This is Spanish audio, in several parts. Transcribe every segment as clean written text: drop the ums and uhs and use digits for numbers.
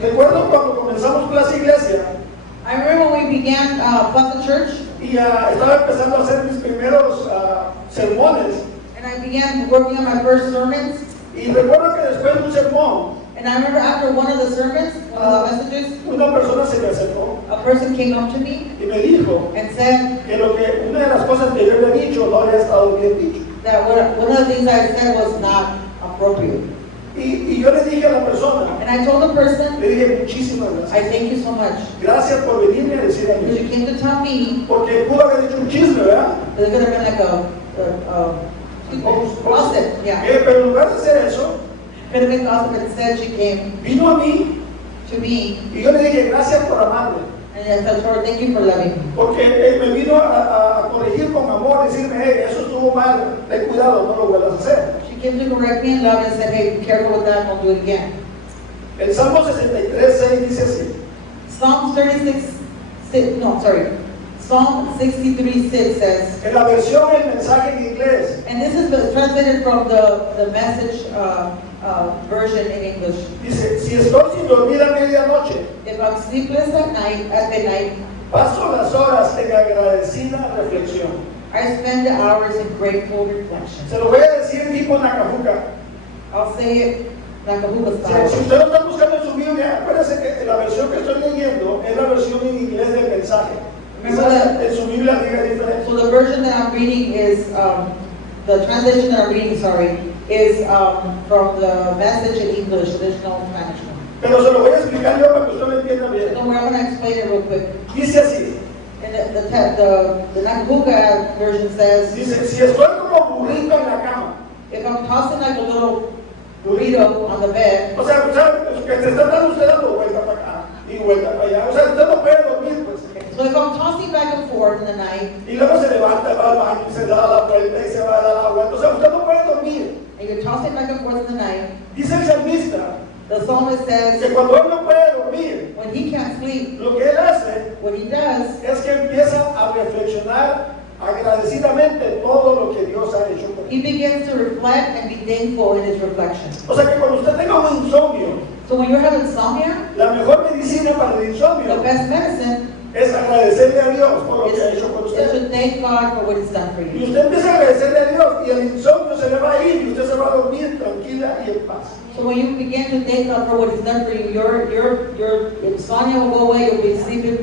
Recuerdo cuando comenzamos Plaza Iglesia I remember when we began Plaza Church, y estaba empezando a hacer mis primeros sermones. and I began working on my first sermons. Y recuerdo que después de un sermón, And I remember after one of the sermons, one of the messages, una persona se me acercó a person came up to me y me dijo and said que una de las cosas que yo le he dicho no había estado bien dicho. that one of the things I said was not appropriate. Y yo le dije a la persona, And I told the person, le dije muchísimas I gracias. thank you so much. Gracias por venirme a decir a Because mí. you came to tell me, Porque pudo haber dicho un chisme, ¿verdad? that they're going to be like gossip, yeah. Pero en lugar de hacer eso, Could have been gossip, but instead she came vino a mí to me, y yo le dije gracias por amarme. and I said, Lord, thank you for loving me. Porque él me vino a corregir con amor, decirme, hey, eso estuvo mal, ten cuidado, no lo vuelvas a hacer. She came to correct me in love and said, hey, be careful with that, don't do it again. El Salmo 63:6 dice así. Psalm 63:6 says, En la versión El Mensaje en inglés, and this is translated from the message version in English. dice, si estoy sin dormir a medianoche, If I'm sleepless at midnight, paso las horas en agradecida reflexión. I spend the hours in grateful reflection. Se lo voy a decir tipo Nacajuca. I'll say it like a hookah Si style. usted lo está buscando en su Biblia, acuérdese que la versión que estoy leyendo es la versión en inglés del mensaje. Quizás en su Biblia diga diferente. So the version that I'm reading is, the translation that I'm reading, is from the message in English, original Spanish one. Pero se lo voy a explicar yo para que usted lo entienda bien. So I'm going to explain it real quick. Dice así, And the Nakuka version says, dice, si estoy como burrito en la cama, if I'm tossing like a little burrito on the bed, o sea, que se está dando usted dando vuelta para acá y vuelta para allá, o sea, usted no puede dormir, pues. so if I'm tossing back and forth in the night, Y luego se levanta, va al baño y se da la vuelta y se va a dar la vuelta, o sea, usted no puede dormir. and you're tossing back and forth in the night, Dice el salmista the psalmist que says, cuando él no puede dormir, when he can't sleep, lo que él hace what he does es que empieza a reflexionar agradecidamente todo lo que Dios ha hecho por él. he begins to reflect and be thankful in his reflection. O sea que cuando usted tenga un insomnio, So when you're having insomnia, la mejor medicina para el the insomnio best medicine es agradecerle a Dios por lo is, que ha hecho por is usted. to thank God for what He's done for Y you. usted empieza a agradecerle a Dios y el insomnio se le va a ir y usted se va a dormir tranquila y en paz. So when you begin to thank God for what He's done for you, your insomnia will go away. You'll be sleeping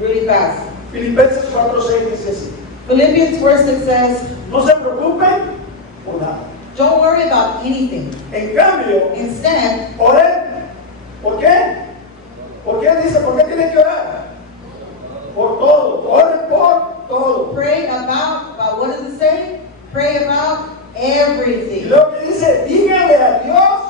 really fast. Filipenses 4:6 dice así, Philippians 4:6 says, no se preocupen por nada. don't worry about anything. En cambio, Instead, oren. ¿Por qué? ¿Por qué dice? ¿Por qué tienen que orar? Por todo. Oren por todo. pray about what does it say? Pray about Y everything. luego que dice, díganle a Dios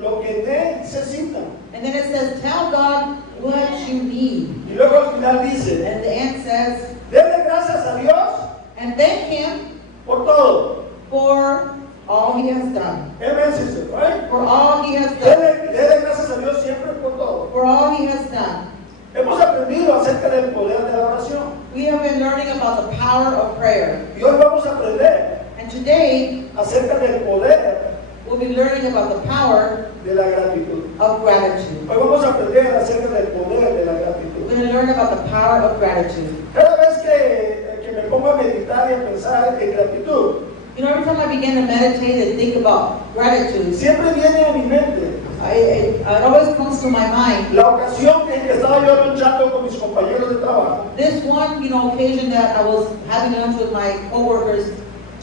lo que necesitan. And then it says, tell God what you need. Y luego al final dice, And the end says, denle gracias a Dios and thank Him por todo. for all He has done. Amen, sister, right? For all He has done. Denle gracias a Dios siempre por todo. For all He has done. Hemos aprendido acerca del poder de la oración. We have been learning about the power of prayer. Y hoy vamos a aprender And today, acerca del poder we'll be learning about the power de la gratitud. of gratitude. Hoy vamos a aprender acerca del poder de la We're gratitud. going to learn about the power of gratitude. Cada vez que me pongo a meditar y a pensar en gratitud, You know, every time I begin to meditate and think about gratitude, siempre viene a mi mente it always comes to my mind. la ocasión en que estaba yo luchando con mis compañeros de trabajo. This one, occasion that I was having lunch with my coworkers.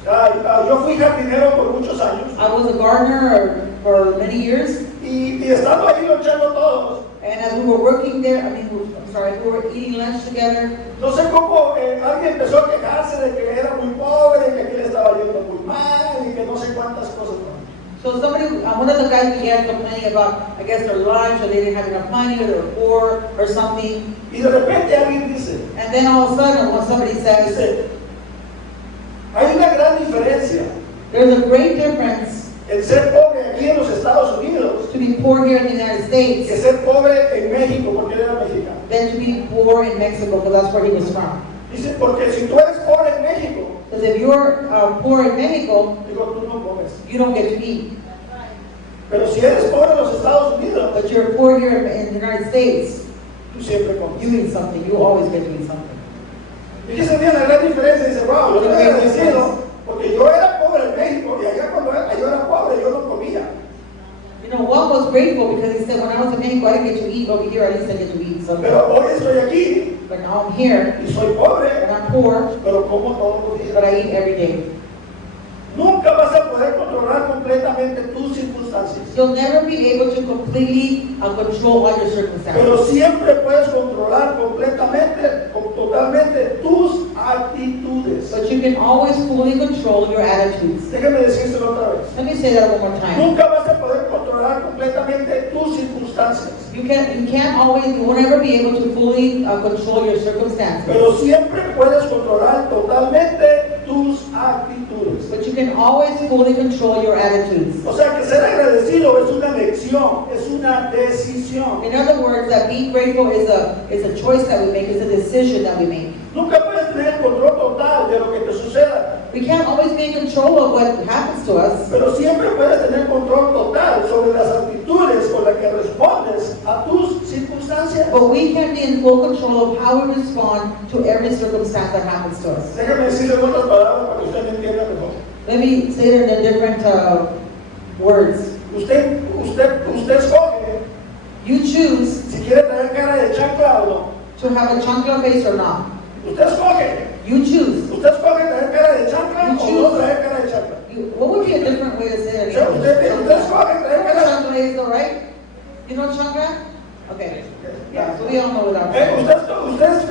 Yo fui jardinero por muchos años I was a gardener for many years, y estando ahí luchando todos, and as we were working there, we were eating lunch together. no sé cómo alguien empezó a quejarse de que era muy pobre, que aquí le estaba yendo muy mal y que no sé cuántas cosas más. So one of the guys began complaining about, I guess, their lunch, or they didn't have enough money, or they were poor, or something. Y de repente alguien dice, And then all of a sudden, when somebody says, hay una gran diferencia there's a great difference en ser pobre aquí en los Estados Unidos to be poor here in the United que States ser pobre en México, porque él era mexicano. than to be poor in Mexico, because that's where he was from. Dice, porque si tú eres pobre en México, Because if you're poor in Mexico, digo, tú no comes. you don't get to eat. Pero si eres pobre en los Estados Unidos, but you're poor here in the United States, tú siempre comes. you eat something. You always get to eat something. Y aquí se tiene la gran diferencia. Dice, wow, yo estoy agradecido porque yo era pobre en México y allá cuando yo era pobre yo no comía. You know, one was grateful because he said, when I was in Mexico, I didn't get to eat. Over here, at least I get to eat something. Pero hoy estoy aquí But now I'm here, y soy pobre, and I'm poor, pero como todos los but días. I eat every day. Nunca vas a poder controlar completamente tus circunstancias, You'll never be able to completely control all your circumstances. pero siempre puedes controlar completamente, totalmente tus actitudes. But you can always fully control your attitudes. Déjame decírselo otra vez. Let me say that one more time. Nunca vas a poder controlar completamente tus circunstancias, You won't ever be able to fully control your circumstances. pero siempre puedes controlar totalmente tus actitudes. But you can always fully control your attitudes. O sea que ser agradecido es una elección, es una decisión. In other words, that being grateful is a choice that we make, is a decision that we make. Nunca puedes tener el control total de lo que te suceda, We can't always be in control of what happens to us, pero siempre puedes tener control total sobre las actitudes con las que respondes a tus circunstancias. but we can be in full control of how we respond to every circumstance that happens to us. Déjame decirle en otras palabras para que usted me entienda mejor. Let me say it in different words. Usted escoge You choose si quiere traer cara de chancla o no. to have a chancla face or not. Usted escoge. You choose. Usted escoge traer cara de chancla o no traer cara de chancla. What would be a different way to say O it? sea, usted escoge traer cara de Chancla is though, right? You know chancla? Okay. Yeah, so we all know what I'm usted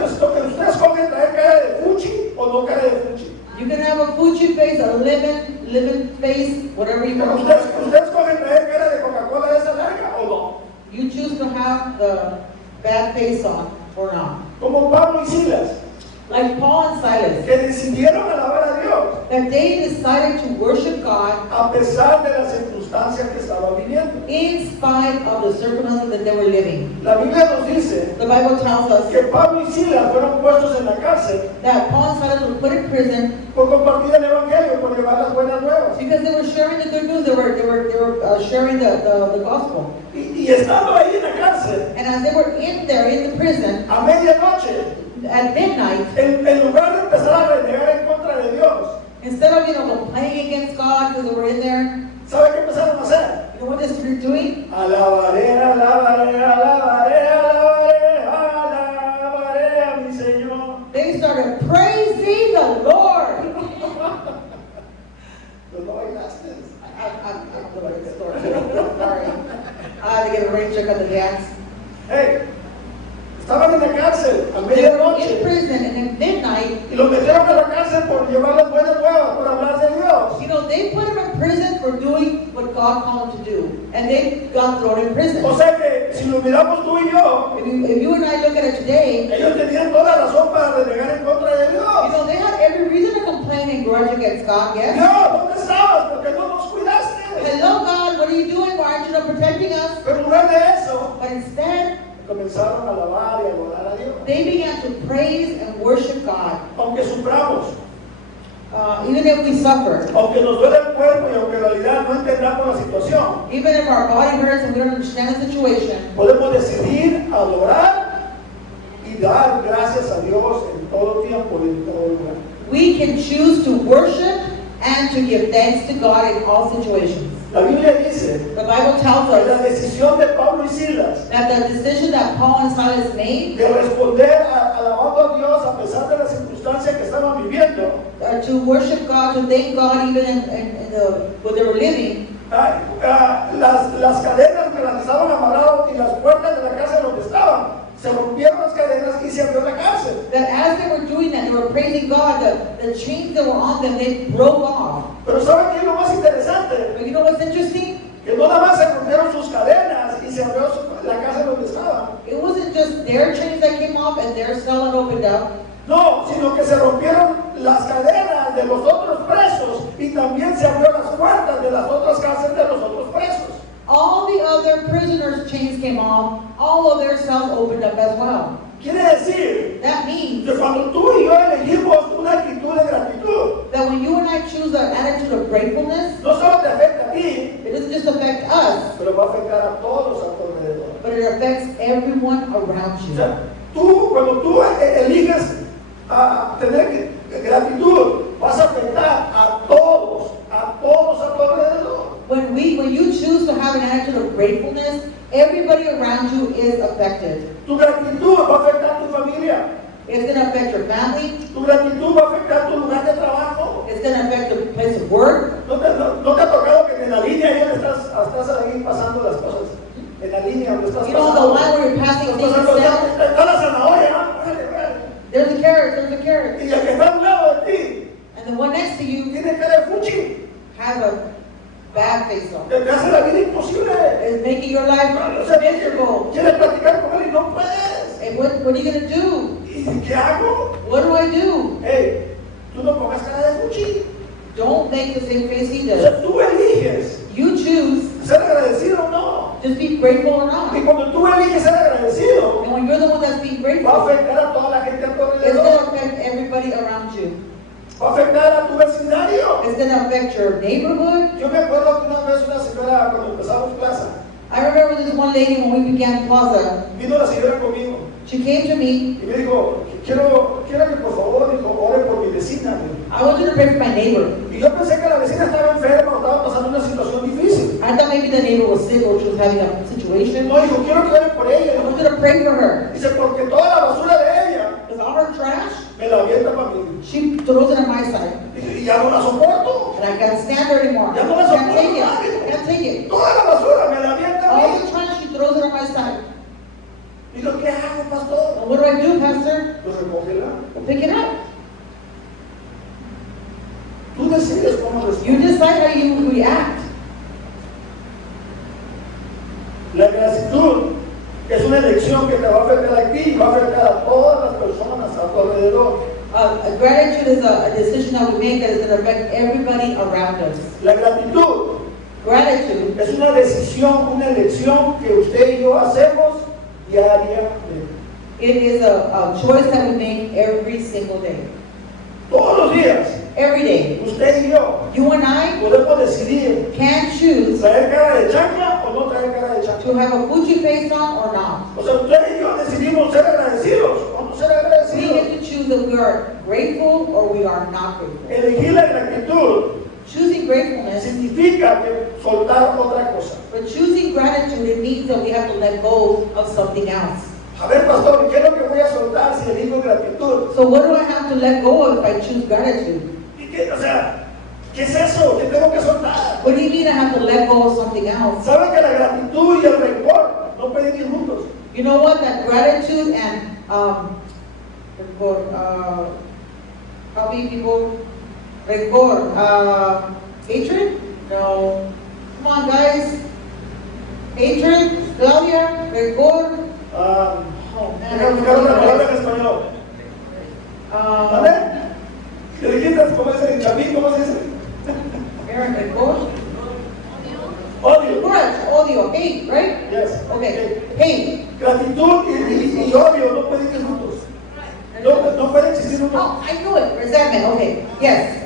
escoge traer cara de fuchi o no cara de fuchi. You can have a Fuji face, a lemon face, whatever you want. Usted escoge traer cara de Coca-Cola de esa larga o no. You choose to have the bad face on or not. Como Pablo y Silas, Like Paul and Silas, que decidieron alabar a Dios that they decided to worship God a pesar de las circunstancias que estaban viviendo. in spite of the circumstances that they were living. La Biblia nos dice The Bible tells us que Pablo y Silas fueron puestos en la cárcel that Paul and Silas were put in prison por compartir el evangelio, por llevar las buenas nuevas. because they were sharing the good news. They were sharing the gospel. Y estando ahí en la cárcel, And as they were in there in the prison a medianoche, at midnight, en lugar de empezar a renegar en contra de Dios, instead of complaining against God because they were in there, ¿sabe qué empezaron a hacer? you know what they started doing? Alabaré, alabaré, alabaré, alabaré, alabaré a mi Señor. They started praising the Lord. Pues no bailaste. I'm going to the store too. Sorry. I had to get a rain check on the dance. Hey, estaban en la cárcel a They were in medianoche prison, and at midnight, y los metieron a la cárcel por llevar las buenas nuevas, por hablar de Dios. they put him in prison for doing what God called him to do. And they got thrown in prison. O sea que si lo miramos tú y yo, If you and I look at it today, ellos tenían toda razón para renegar en contra de Dios. they had every reason to complain and grudge against God, yes? Dios, ¿dónde estabas? Porque no nos cuidaste. Hello, God, what are you doing? Why aren't you not protecting us? Pero en lugar de eso, But instead, comenzaron a alabar y a adorar a Dios. they began to praise and worship God. Aunque suframos, Even if we suffer, aunque nos duele el cuerpo y aunque en realidad no entendamos la situación, even if our body hurts and we don't understand the situation, podemos decidir adorar y dar gracias a Dios en todo tiempo y en todo lugar. we can choose to worship and to give thanks to God in all situations. La Biblia dice The Bible tells que la us decisión de Pablo y Silas that the decision that Paul and Silas made de responder alabando a Dios a pesar de las circunstancias que estaban viviendo, to worship God, to thank God even in what they were living, las cadenas que las estaban amarrados y las puertas de la casa donde estaban, se rompieron las cadenas y se abrió la cárcel. that as they were doing that, they were praising God, the chains that were on them, they broke off. Pero ¿saben qué es lo más interesante? But you know what's interesting? Que no nada más se rompieron sus cadenas y se abrió la casa donde estaban. It wasn't just their chains that came off and their cell had opened up. No, sino que se rompieron las cadenas de los otros presos y también se abrió las puertas de las otras cárceles de los otros presos. All the other prisoners' chains came off, all of their cells opened up as well. Quiere decir That means que cuando tú y yo elegimos una actitud de gratitud, that when you and I choose an attitude of gratefulness, no solo te afecta a ti, it doesn't just affect us, pero va a afectar a todos a tu alrededor. but it affects everyone around O you. sea, cuando tú eliges tener gratitud, vas a afectar a todos a tu alrededor. When you choose to have an attitude of gratefulness, everybody around you is affected. Tu gratitud va a afectar tu familia. It's going to affect your family. Tu gratitud va a afectar tu lugar de trabajo. It's going to affect your place of work. ¿No te ha tocado que en la línea ahí estás ahí pasando las cosas? En la línea donde estás You know, the pasando. line where you're passing Estás things pasando, down, está la zanahoria, ¿no? Vale. there's a carrot, there's a carrot. Y el que está a un lado de ti And the one next to you tiene cara de fuchi. has a bad face on. Te hace la vida imposible. It's making your life O sea, miserable. quieres platicar con él y no puedes. And what are you going to do? ¿Y qué hago? What do I do? Hey, tú no pongas cara de fuchi. Don't make the same face he O does. sea, tú eliges You choose ser agradecido o no. just be grateful or Y not. cuando tú eliges ser agradecido, And when you're the one that's being va a grateful, afectar a toda la gente a tu it's going alrededor. to affect everybody around you. Va a afectar a tu vecindario. It's going to affect your neighborhood. Yo me acuerdo que una vez una señora, cuando empezamos clase, I remember this one lady when we began Plaza. vino la señora conmigo She came to me. y me dijo, quiero que por favor, dijo, ore por mi vecina. Me dijo. I want you to pray for my neighbor. Y yo pensé que la vecina estaba enferma o estaba pasando una situación difícil. I thought maybe the neighbor was sick or she was having a situation. No, dijo, quiero que ore por ella. I want you to pray for her. Dice, porque toda la basura de ella Because all her trash, me la avienta para mí. she throws it on my side. Dice, y ya no la soporto. And I can't stand her anymore. Ya no la I can't take it. soporto. I can't take it. Toda la basura me la avienta a All mí. the trash, she throws it on my side. Digo, ¿qué hago, pastor? And what do I do, Pastor? Pues recógela. Pick it up. Tú decides cómo You respondes. decide how you react. La gratitud es una elección que te va a afectar a ti y va a afectar a todas las personas a tu alrededor. Gratitude is a decision that we make that is going to affect everybody around us. La gratitud Gratitude es una decisión, una elección que usted y yo hacemos diariamente. it is a choice that we make every single day. Todos los días, Every day. usted y yo You and I podemos decidir can choose traer cara de chancla o no traer cara de chancla. to have a Gucci face on or not. O sea, usted y yo decidimos ser agradecidos o no ser We agradecidos. get to choose if we are grateful or we are not grateful. Elegir la gratitud Choosing gratefulness, significa que soltar otra cosa. but choosing gratitude, it means that we have to let go of something else. A ver, pastor, ¿qué es lo que voy a soltar si elijo gratitud? So what do I have to let go of if I choose gratitude? ¿Y qué, o sea, ¿qué es eso? ¿Qué tengo que soltar? What do you mean I have to let go of something else? ¿Saben que la gratitud y el rencor no pueden ir juntos? You know what? That gratitude and how many people rencor, hatred? No. Come on, guys. Hatred, Claudia, rencor. Oh man. Déjame buscar otra palabra en español. ¿Vale? ¿Qué dijiste? ¿Cómo es el chapín? ¿Cómo se dice? Aaron, rencor. Odio. Grudge, odio, hate, right? Yes. Okay. Hate. Gratitud y odio no pueden ir juntos. No pueden existir juntos. Oh, I knew it. Resentment. Okay. Yes.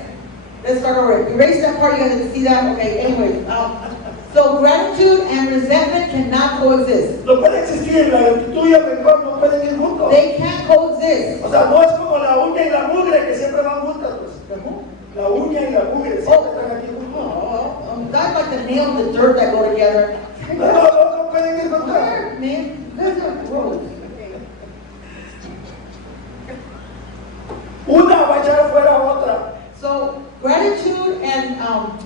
Let's start over. Erase that part. You guys didn't see that. Okay. Anyways, so gratitude and resentment cannot coexist. No puede existir, la gratitud y el rencor no pueden ir juntos. They can't coexist. O sea, no es como la uña y la mugre que siempre van juntas, pues. La uña y la mugre siempre están aquí juntos. That's like the nail and the dirt that go together. No pueden ir juntas. Where, man? That's not gross. Una va a echar fuera a otra. So gratitude and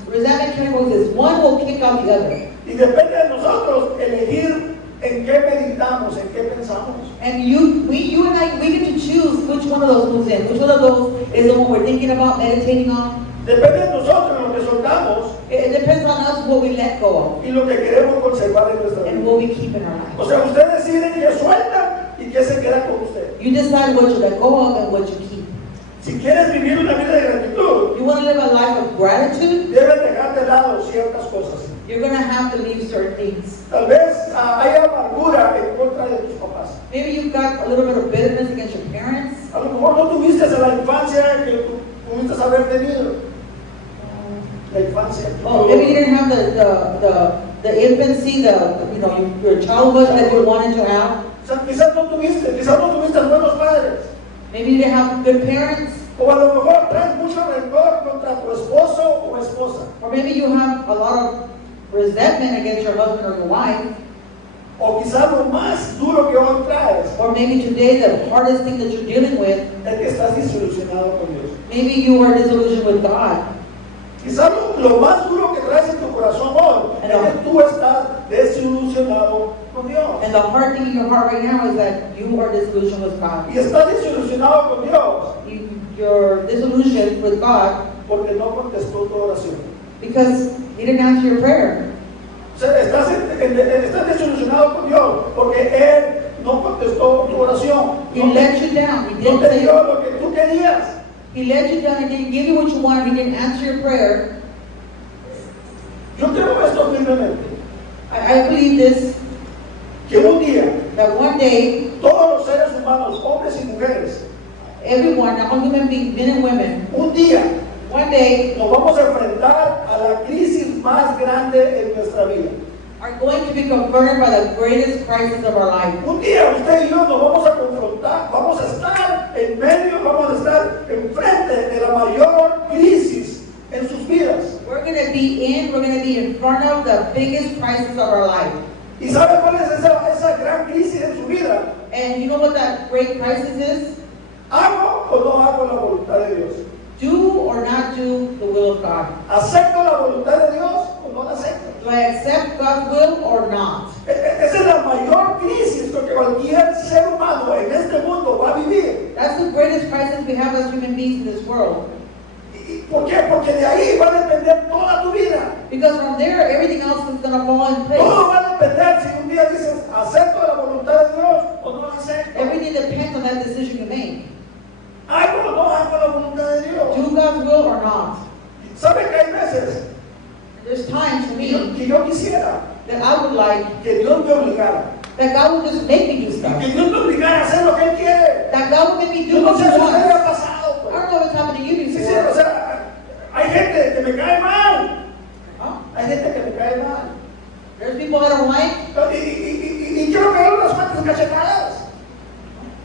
resentment can't coexist. One will kick out the other. Y depende de nosotros elegir en qué meditamos, en qué pensamos. And you and I, we get to choose which one of those moves in. Which one of those is the one we're thinking about, meditating on. Depende de nosotros lo que soltamos It depends on us what we let go y lo que queremos conservar en nuestra of and vida. what we keep in our O lives. sea, usted decide qué suelta y qué se queda con usted. You decide what you let go of and what you keep. Si quieres vivir una vida de gratitud, You want to live a life of gratitude, debes dejar de lado ciertas cosas. you're going to have to leave certain things. Tal vez hay amargura en contra de tus papás. Maybe you've got got a little bit of bitterness against your parents. A lo mejor no tuviste a la infancia que pudiste haber tenido. La infancia. Oh, maybe you didn't have the infancy, your childhood that you wanted to have. O sea, quizás no tuviste buenos padres. Maybe you didn't have good parents. O a lo mejor traes mucho rencor contra tu esposo o esposa. Or maybe you have a lot of resentment against your husband or your wife. O quizás lo más duro que hoy traes Or maybe today the hardest thing that you're dealing with, es que estás desilusionado con Dios. maybe you are disillusioned with God. Quizás lo más duro que traes en tu corazón hoy es que tú estás desilusionado con Dios. And the hard thing in your heart right now is that you are disillusioned with God. Y estás desilusionado con Dios You're disillusioned with God porque no contestó tu oración. because He didn't answer your prayer. O sea, estás desilusionado con Dios porque Él no contestó tu oración. He let you down. He No didn't te say, dio lo que tú querías. He let you down. He didn't give you what you wanted. He didn't answer your prayer. Yo creo esto firmemente, I believe this, que un día that one day, todos los seres humanos, hombres y mujeres, everyone, all human beings, men and women, un día one day nos vamos a enfrentar a la crisis más grande en nuestra vida. are going to be confronted by the greatest crisis of our life. Un día usted y yo nos vamos a confrontar, vamos a estar en medio, vamos a estar enfrente de la mayor crisis en sus vidas. We're going to be in front of the biggest crisis of our life. ¿Y sabe cuál es esa gran crisis en su vida? And you know what that great crisis is? ¿Hago o no hago la voluntad de Dios? Do or not do the will of God. ¿Acepto la voluntad de Dios o no la acepto? Do I accept God's will or not? Esa es la mayor crisis que cualquier ser humano en este mundo va a vivir. That's the greatest crisis we have as human beings in this world. ¿Y por qué? Porque de ahí va a depender toda tu vida. Because from there, everything else is going to fall in Todo place. va a depender si un día dices, ¿acepto la voluntad de Dios o no la acepto? Everything depends on that decision you make. ¿Hago o no hago la voluntad de Dios? Do God's will or not? ¿Sabe que hay veces There's times for me que yo quisiera that I would like que Dios me obligara? that God would just make me do Y stuff. que Dios me obligara a hacer lo que Él quiere. That God would make me Yo do no what sé He si a usted le ha wants. pasado. I Pues. don't know what's happened to you Sí, sí, o before. sea, hay gente que me cae mal. Huh? Hay gente que me cae mal. There's people I don't like. Y quiero pegar unas cuantas cachetadas.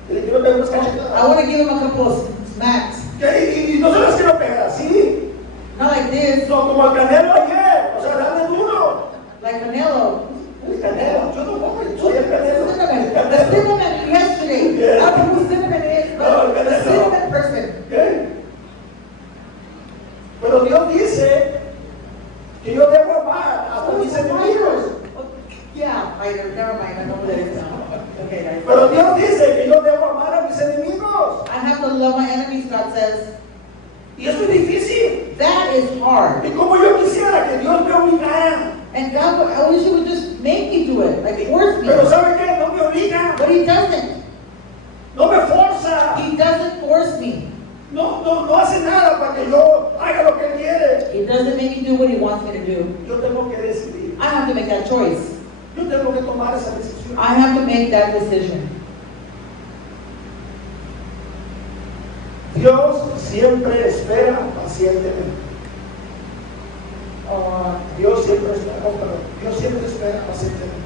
Y le quiero pegar unas I cachetadas. want to give him a couple of smacks. Y no se las quiero pegar así. Not like this, No, como el Canelo ayer. O sea, darle duro. like Canelo. El Canelo. Yo no soy el Canelo. Cinnamon. The cinnamon yesterday. I don't know who cinnamon is, but the cinnamon person. ¿Qué? Pero Dios dice que yo debo amar hasta mis enemigos. Yeah, never mind. I know who that is now. Okay, guys. Pero Dios dice que yo debo amar a mis enemigos. I have to love my enemies, God says. Y eso es difícil. That is hard. Y como yo quisiera que Dios me obligara. And God, I wish He would just make me do it, like force me. Pero ¿sabe qué? No me obliga. But He doesn't. No me forza. He doesn't force me. No hace nada para que yo haga lo que Él quiere. He doesn't make me do what He wants me to do. Yo tengo que decidir. I have to make that choice. Yo tengo que tomar esa decisión. I have to make that decision. Dios siempre espera pacientemente. Dios siempre espera, Dios siempre espera pacientemente.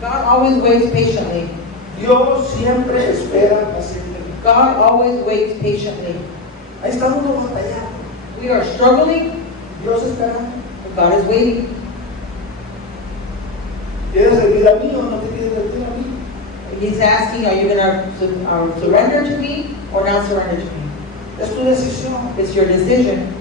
God always waits patiently. Dios siempre espera pacientemente. God always waits patiently. Ahí está uno batallando. We are struggling, Dios espera. but God is waiting. ¿Quieres servir a mí o no te quieres servir a mí? He's asking, are you going to surrender to me or not surrender to me? Es tu decisión. It's your decision.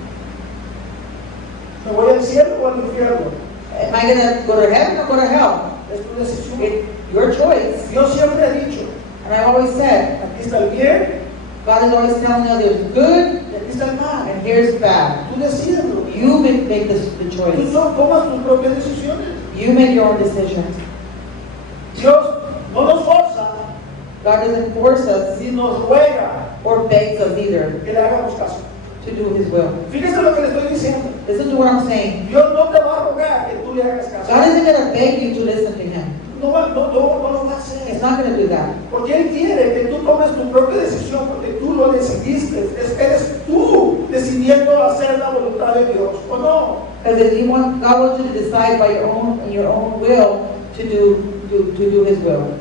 ¿Me voy al cielo o al infierno? Am I going to go to heaven or go to hell? Es tu decisión. It's your choice. Dios siempre ha dicho, And I've always said, aquí está el bien God is always telling you there's good y aquí está el mal. and here's bad. Tú decídelo. You make the Tú choice. tomas tus propias decisiones. You make your own decisions. Dios no nos forza God doesn't force us ni nos ruega or begs us either que le hagamos caso. to do His will. Fíjese lo que le estoy diciendo. Listen to what I'm saying. Dios no te va a rogar que tú le hagas caso. God isn't going to beg you to listen to Him. No lo va a He's hacer. not going to do that. Porque Él quiere que tomes tu propia decisión porque tú lo decidiste. Eres tú decidiendo hacer la voluntad de Dios, ¿o no? Because if you want, God wants you to decide by your own will to do His will.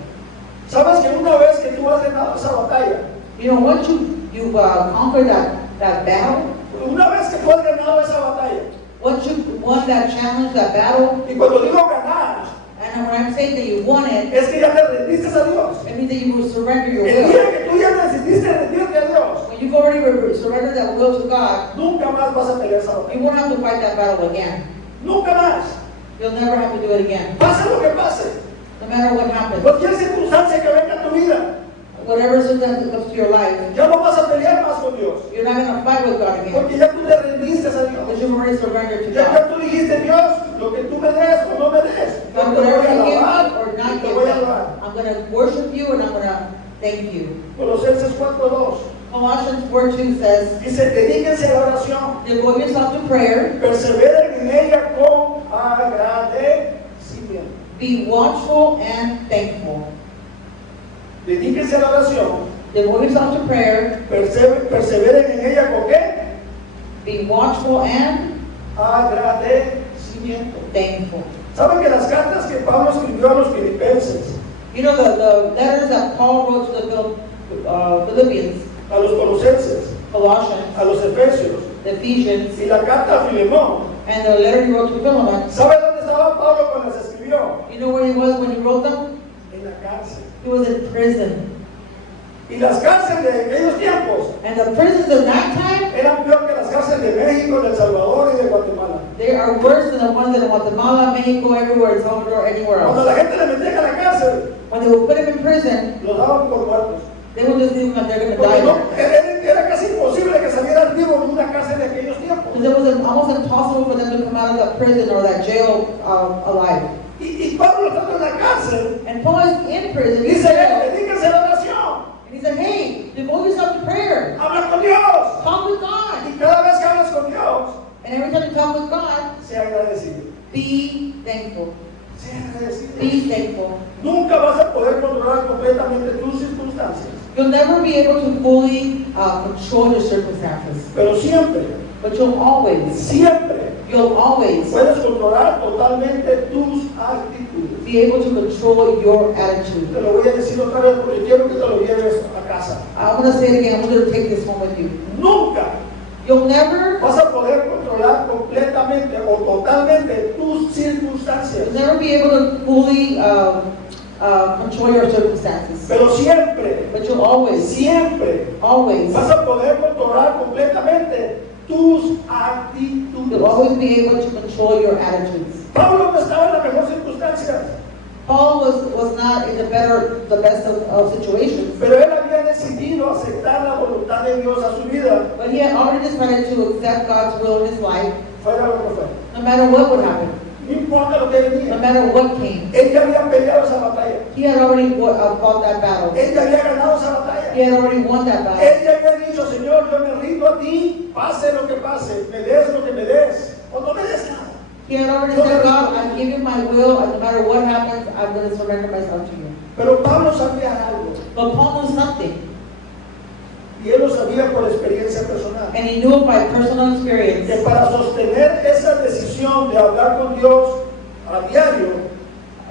Sabes que una vez que tú has ganado esa batalla, You know, once you conquer that battle, una vez que tú has ganado esa batalla, once you won that challenge, that battle, y cuando digo ganar, and when I'm saying that you won it, es que ya te rendiste a Dios. it means that you will surrender your El will. día que tú ya decidiste rendirte a Dios, When you've already surrendered that will to God, nunca más vas a pelear esa batalla. you won't have to fight that battle again. Nunca más. You'll never have to do it again, Pase lo que pase. no matter what happens. Cualquier circunstancia que venga a tu vida, Whatever circumstance comes to your life, ya no vas a pelear más con Dios. you're not going to fight with God again, Porque ya tú te rendiste a Dios. because you've already surrendered to Ya God. tú dijiste, Dios, lo que tú me des o no me des, yo God, te voy whatever a you give alabar up or y not te give voy a up, alabar. I'm going to worship you and I'm going to thank you. Colosenses 4:2 Colossians 4:2 says, dice, dedíquense a la oración, devote yourself to prayer, perseveren en ella con agradecimiento. be watchful and thankful. Dedíquense a la oración, Devote yourself to prayer, perseveren en ella con qué? be watchful and Agradecimiento. thankful. ¿Saben que las cartas que Pablo escribió a los filipenses, You know, the letters that Paul wrote to the Philippians, a los colosenses, Colossians, a los efesios the Ephesians, y la carta a Filemón? and the letter he wrote to Philemon, ¿Sabe dónde estaba Pablo cuando las escribió? you know where he was when he wrote them? En la cárcel. He was in prison. Y las cárceles de aquellos tiempos And the prisons of that time, eran peor que las cárceles de México, de El Salvador y de Guatemala. they are worse than the ones in Guatemala, Mexico, everywhere, El Salvador, anywhere Cuando else. la gente le metía a la cárcel, When they would put him in prison, los daban por muertos. they would just leave him and they're going to Porque die no, there. era casi imposible que salieran vivos de una cárcel de aquellos tiempos. Because it was almost impossible for them to come out of that prison or that jail alive. Y Pablo estando en la cárcel, And Paul is in prison. He's dice, jail. dedíquense a la oración, And he said, hey, devote yourself to prayer. habla con Dios. Talk with God. Y cada vez que hablas con Dios, And every time you talk with God, sea agradecido. be thankful. Sea agradecido. Be thankful. Nunca vas a poder controlar completamente tus circunstancias, You'll never be able to fully control your circumstances. pero siempre, But you'll always puedes controlar totalmente tus actitudes. be able to control your attitude. Te lo voy a decir otra vez porque quiero que te lo lleves a casa. I'm going to say it again. I want you to take this home with you. Nunca You'll never vas a poder controlar completamente o totalmente tus circunstancias, You'll never be able to fully control your circumstances. pero siempre, But you'll always siempre vas a poder controlar completamente tus actitudes. you'll always be able to control your attitudes. Pablo no estaba en la mejor circunstancia, Paul was not in the best of situations, pero él había decidido aceptar la voluntad de Dios a su vida, but he had already decided to accept God's will in his life, fuera lo que fuera. no matter what would happen, No importa lo que no venía. matter what came. Él ya había peleado esa batalla. He had already fought that battle. Él ya había ganado esa batalla. He had already won that battle. Él ya había dicho, Señor, yo me rindo a ti, pase lo que pase, me des lo que me des, o no me des nada. He had already said, God, I give you my will, and no matter what happens, I'm going to surrender myself to you. Pero Pablo sabía algo, But Paul knew something, y él lo sabía por experiencia personal, and he knew it by personal experience, que para sostener esa decisión de hablar con Dios a diario,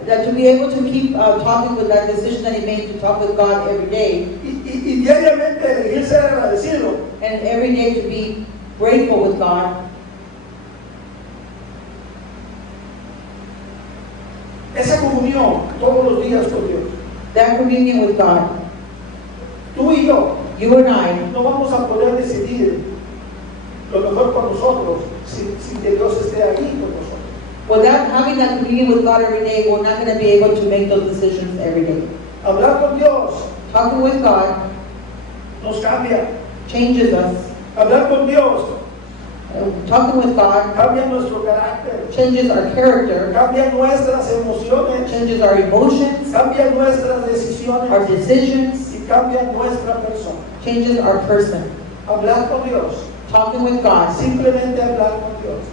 that to be able to keep talking with that decision that he made to talk with God every day, y diariamente elegir ser agradecido, and every day to be grateful with God, esa comunión todos los días con Dios. that communion with God, Tú y yo you and I, no vamos a poder decidir lo mejor por nosotros sin que Dios esté ahí con nosotros. without having that communion with God every day, we're not going to be able to make those decisions every day. Hablar con Dios Talking with God nos cambia. changes us. Hablar con Dios Talking with God cambia nuestro carácter, changes our character, cambia nuestras emociones, changes our emotions, cambia nuestras decisiones our decisions, y cambia nuestra persona. changes our person. Hablar con Dios, Talking with God, simplemente hablar con Dios.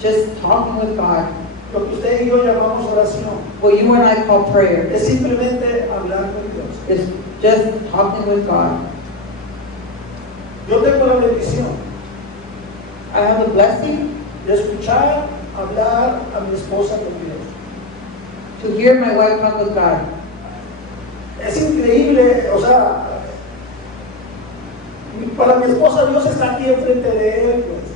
just talking with God, Lo que usted y yo llamamos oración what you and I call prayer, es simplemente hablar con Dios. is just talking with God. Yo tengo la bendición I have the blessing de escuchar hablar a mi esposa con Dios. to hear my wife talk with God. Es increíble, o sea, para mi esposa Dios está aquí enfrente de él, pues.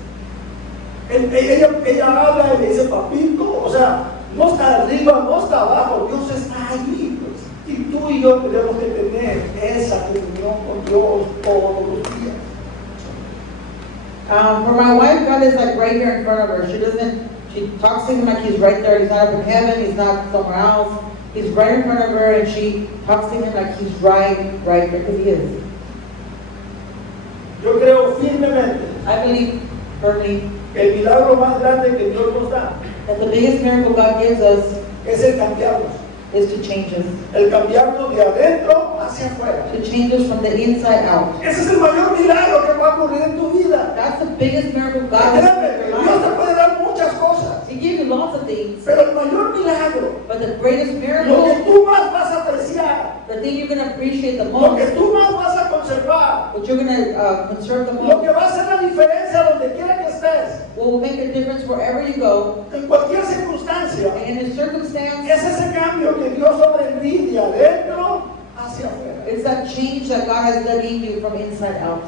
Ella habla y le dice papito, o sea, no está arriba, no está abajo, Dios está allí, pues. Y tú y yo tenemos que tener esa comunión con Dios todos los días. For my wife, God is like right here in front of her. She talks to him like he's right there. He's not up in heaven, he's not somewhere else. He's right in front of her, and she talks to him like he's right there, because he is. Yo creo firmemente I believe firmly que el milagro más grande que Dios nos da that the biggest miracle God gives us es el cambiarnos. is to change us. El cambiarnos de adentro hacia afuera. To change us from the inside out. Ese es el mayor milagro que va a ocurrir en tu vida. That's the biggest miracle God has Créeme, given your Dios te life. puede dar muchas cosas, He gives you lots of things, pero el mayor milagro, but the greatest lo que miracle, tú más vas a apreciar, the thing you're going to appreciate the lo que most, tú más vas a conservar, what you're going to conserve the lo most, que va a hacer la diferencia donde quiera que estés, what will make a difference wherever you go, en cualquier circunstancia, and in a circumstance, es ese cambio que Dios sobre ti de adentro hacia afuera. it's that change that God has done in you from inside out.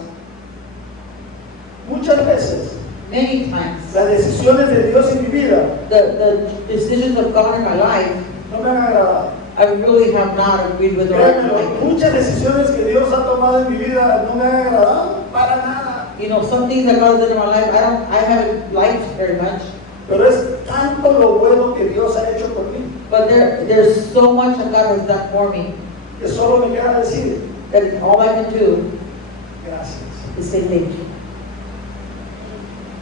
Muchas veces Many times, las decisiones de Dios en mi vida the decisions of God in my life, no me han agradado. I really have not agreed with or Créemelo, like. muchas decisiones que Dios ha tomado en mi vida no me han agradado para nada. You know, some things that God has done in my life, I haven't liked very much. Pero es tanto lo bueno que Dios ha hecho por mí But there's so much that God has done for me que solo me queda decir that all I can do gracias. is say thank you.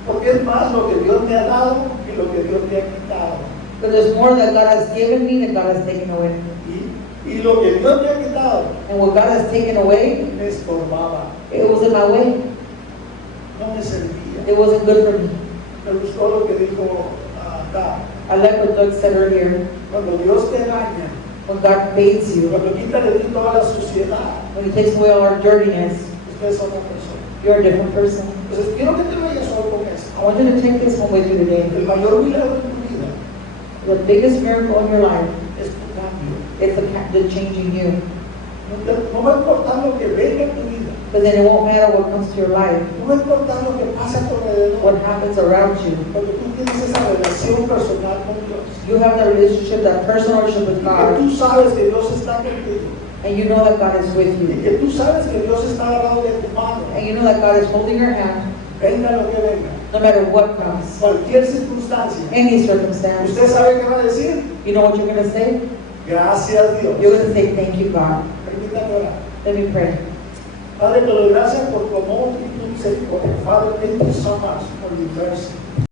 Porque es más lo que Dios me ha dado que lo que Dios me ha quitado. But there's more that God has given me than God has taken away. Y lo que Dios me ha quitado And what God has taken away, me estorbaba, it was in my way. no me servía. It wasn't good for me. Me gustó lo que dijo Dad. I like what Doug said earlier. Cuando Dios te engaña, When God bathes you, cuando quita de ti toda la suciedad, when He takes away all our dirtiness, usted es otra persona. you're a different person. Entonces, quiero que te vayas hoy con esto. I want you to take this home with you today. El mayor milagro de tu vida The biggest miracle in your life es tu cambio. is the changing you. No va a importar lo que venga en tu vida. Because then it won't matter what comes to your life, No va a importar lo que pasa a tu alrededor. what happens around you. Cuando tú tienes esa relación personal con Dios. You have that relationship, that personal relationship with Y que God, tú sabes que Dios está contigo. and you know that God is with Y you, que tú sabes que Dios está agarrado de tu mano. and you know that God is holding your hand, Venga lo que venga. no matter what comes, Cualquier circunstancia. any circumstance. ¿Usted sabe qué va a decir? You know what you're going to say? Gracias Dios. You're going to say, thank you, God. Permítame orar. Let me pray. Padre, te doy gracias por tu amor y tu misericordia. Father, thank you so much for your mercy.